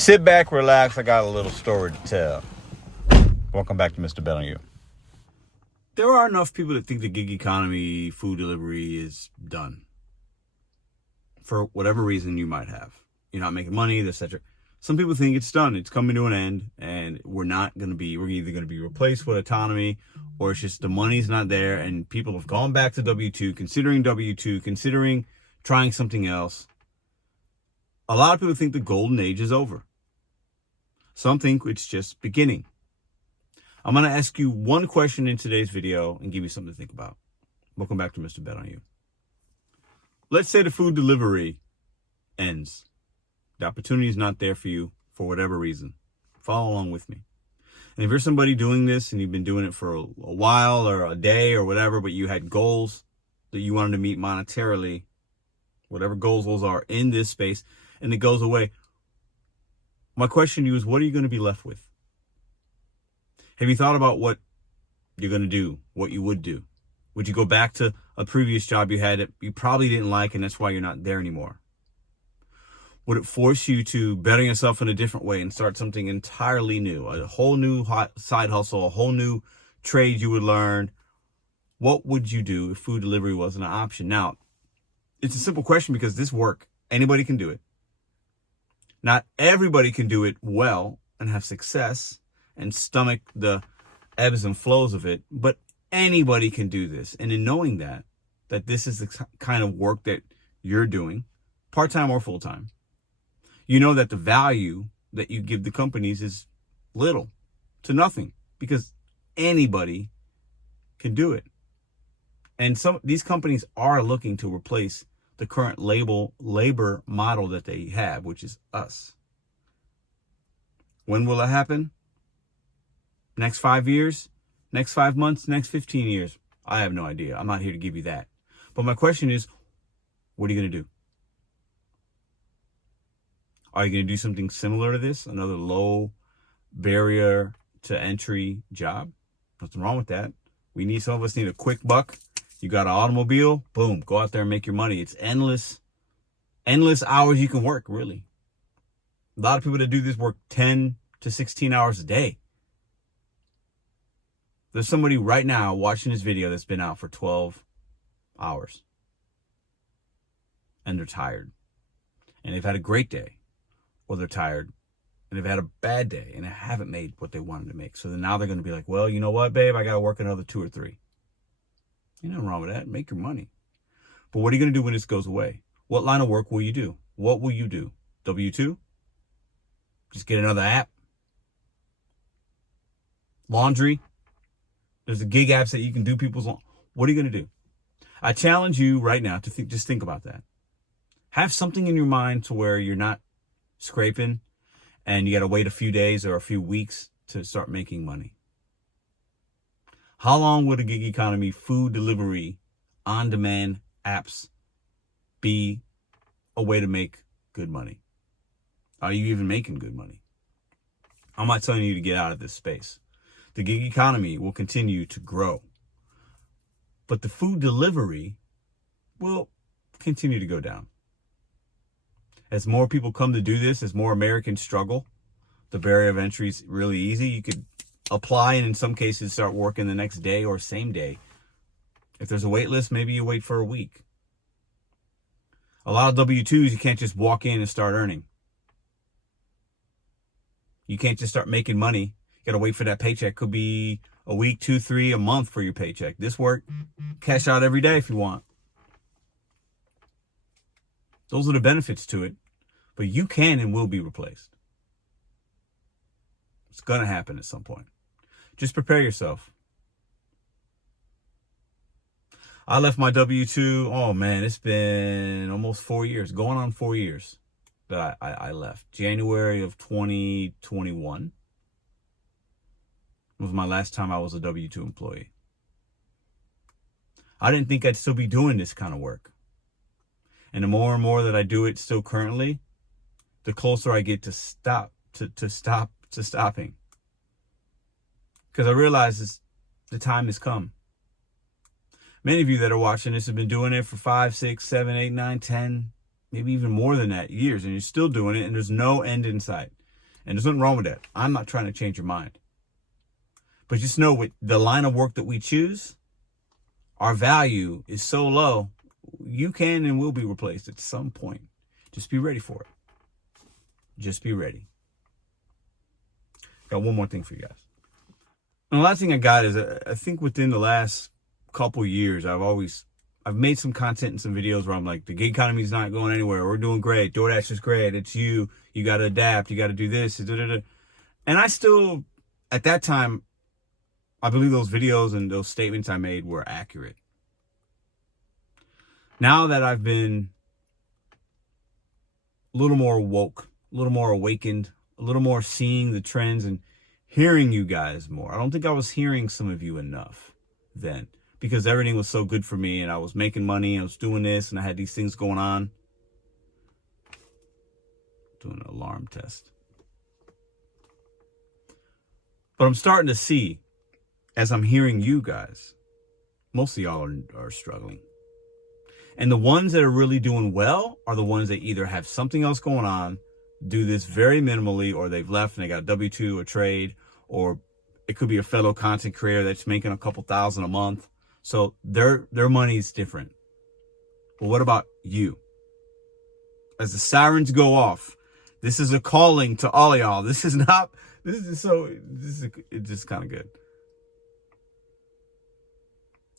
Sit back, relax. I got a little story to tell. Welcome back to Mr.BetonYou. There are enough people that think the gig economy, food delivery is done. For whatever reason you might have. You're not making money, etc. Some people think it's done. It's coming to an end, and we're either going to be replaced with autonomy, or it's just the money's not there, and people have gone back to W-2, considering trying something else. A lot of people think the golden age is over. Some think it's just beginning. I'm going to ask you one question in today's video and give you something to think about. Welcome back to Mr.BetonYou. Let's say the food delivery ends. The opportunity is not there for you for whatever reason. Follow along with me. And if you're somebody doing this and you've been doing it for a while or a day or whatever, but you had goals that you wanted to meet monetarily, whatever goals those are in this space, and it goes away, my question to you is, what are you going to be left with? Have you thought about what you're going to do, what you would do? Would you go back to a previous job you had that you probably didn't like, and that's why you're not there anymore? Would it force you to better yourself in a different way and start something entirely new, a whole new side hustle, a whole new trade you would learn? What would you do if food delivery wasn't an option? Now, it's a simple question because this work, anybody can do it. Not everybody can do it well and have success and stomach the ebbs and flows of it, but anybody can do this. And in knowing that this is the kind of work that you're doing, part-time or full-time, you know that the value that you give the companies is little to nothing because anybody can do it. And these companies are looking to replace the current labor model that they have, which is us. When will that happen? Next 5 years? Next 5 months? Next 15 years? I have no idea. I'm not here to give you that. But my question is, what are you going to do? Are you going to do something similar to this? Another low barrier to entry job? Nothing wrong with that. Some of us need a quick buck. You got an automobile, boom, go out there and make your money. It's endless hours you can work, really. A lot of people that do this work 10 to 16 hours a day. There's somebody right now watching this video that's been out for 12 hours. And they're tired. And they've had a great day. Or they're tired. And they've had a bad day. And they haven't made what they wanted to make. So then now they're going to be like, well, you know what, babe? I got to work another 2 or 3. Ain't nothing wrong with that. Make your money. But what are you going to do when this goes away? What line of work will you do? What will you do? W-2? Just get another app? Laundry? There's the gig apps that you can do people's laundry. What are you going to do? I challenge you right now to just think about that. Have something in your mind to where you're not scraping and you got to wait a few days or a few weeks to start making money. How long would a gig economy, food delivery, on-demand apps be a way to make good money? Are you even making good money? I'm not telling you to get out of this space. The gig economy will continue to grow. But the food delivery will continue to go down. As more people come to do this, as more Americans struggle, the barrier of entry is really easy. You could apply and in some cases start working the next day or same day. If there's a wait list, maybe you wait for a week. A lot of W-2s, you can't just walk in and start earning. You can't just start making money. You got to wait for that paycheck. Could be a week, 2, 3, a month for your paycheck. This work, cash out every day if you want. Those are the benefits to it. But you can and will be replaced. It's going to happen at some point. Just prepare yourself. I left my W-2. Oh, man, it's been almost 4 years. Going on 4 years that I left. January of 2021 was my last time I was a W-2 employee. I didn't think I'd still be doing this kind of work. And the more and more that I do it still currently, the closer I get to stopping. Because I realize the time has come. Many of you that are watching this have been doing it for 5, 6, 7, 8, 9, 10, maybe even more than that years, and you're still doing it, and there's no end in sight. And there's nothing wrong with that. I'm not trying to change your mind. But just know with the line of work that we choose, our value is so low, you can and will be replaced at some point. Just be ready for it. Just be ready. Got one more thing for you guys. And the last thing I got is, I think within the last couple years, I've made some content and some videos where I'm like, the gig economy is not going anywhere. We're doing great. DoorDash is great. It's you. You got to adapt. You got to do this. And I still, at that time, I believe those videos and those statements I made were accurate. Now that I've been a little more woke, a little more awakened, a little more seeing the trends and hearing you guys more. I don't think I was hearing some of you enough then, because everything was so good for me and I was making money, I was doing this and I had these things going on. Doing an alarm test. But I'm starting to see, as I'm hearing you guys, most of y'all are struggling. And the ones that are really doing well are the ones that either have something else going on, do this very minimally, or they've left and they got a W-2 or trade, or it could be a fellow content creator that's making a couple thousand a month. So their money's different. But what about you? As the sirens go off, this is a calling to all of y'all. It's just kind of good.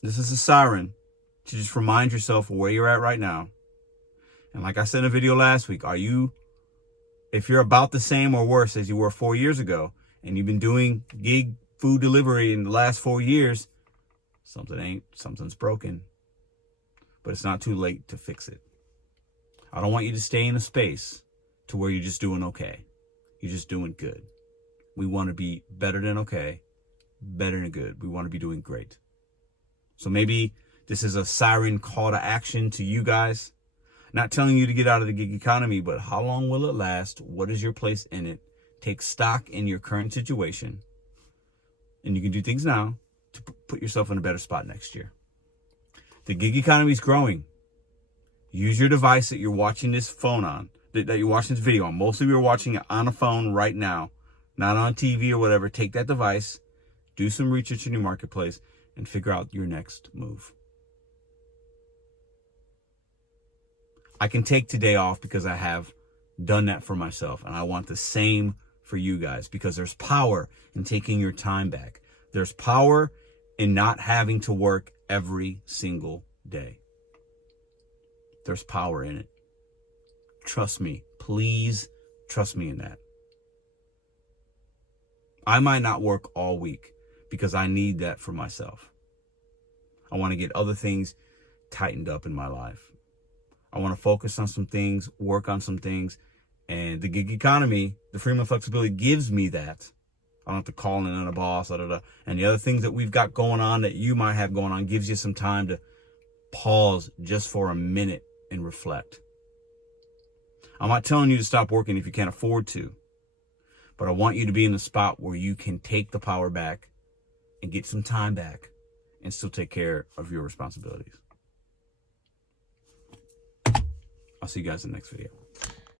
This is a siren to just remind yourself of where you're at right now. And like I said in a video last week, if you're about the same or worse as you were 4 years ago, and you've been doing gig food delivery in the last 4 years, something's broken. But it's not too late to fix it. I don't want you to stay in a space to where you're just doing okay. You're just doing good. We want to be better than okay, better than good. We want to be doing great. So maybe this is a siren call to action to you guys. Not telling you to get out of the gig economy, but how long will it last? What is your place in it? Take stock in your current situation. And you can do things now to put yourself in a better spot next year. The gig economy is growing. Use your device that you're watching this phone on, that you're watching this video on. Mostly we're watching it on a phone right now, not on TV or whatever. Take that device, do some research in your marketplace, and figure out your next move. I can take today off because I have done that for myself. And I want the same for you guys, because there's power in taking your time back. There's power in not having to work every single day. There's power in it. Trust me. Please trust me in that. I might not work all week because I need that for myself. I want to get other things tightened up in my life. I want to focus on some things, work on some things. And the gig economy, the freedom and flexibility gives me that. I don't have to call in on a boss, And the other things that we've got going on that you might have going on gives you some time to pause just for a minute and reflect. I'm not telling you to stop working if you can't afford to. But I want you to be in the spot where you can take the power back and get some time back and still take care of your responsibilities. I'll see you guys in the next video.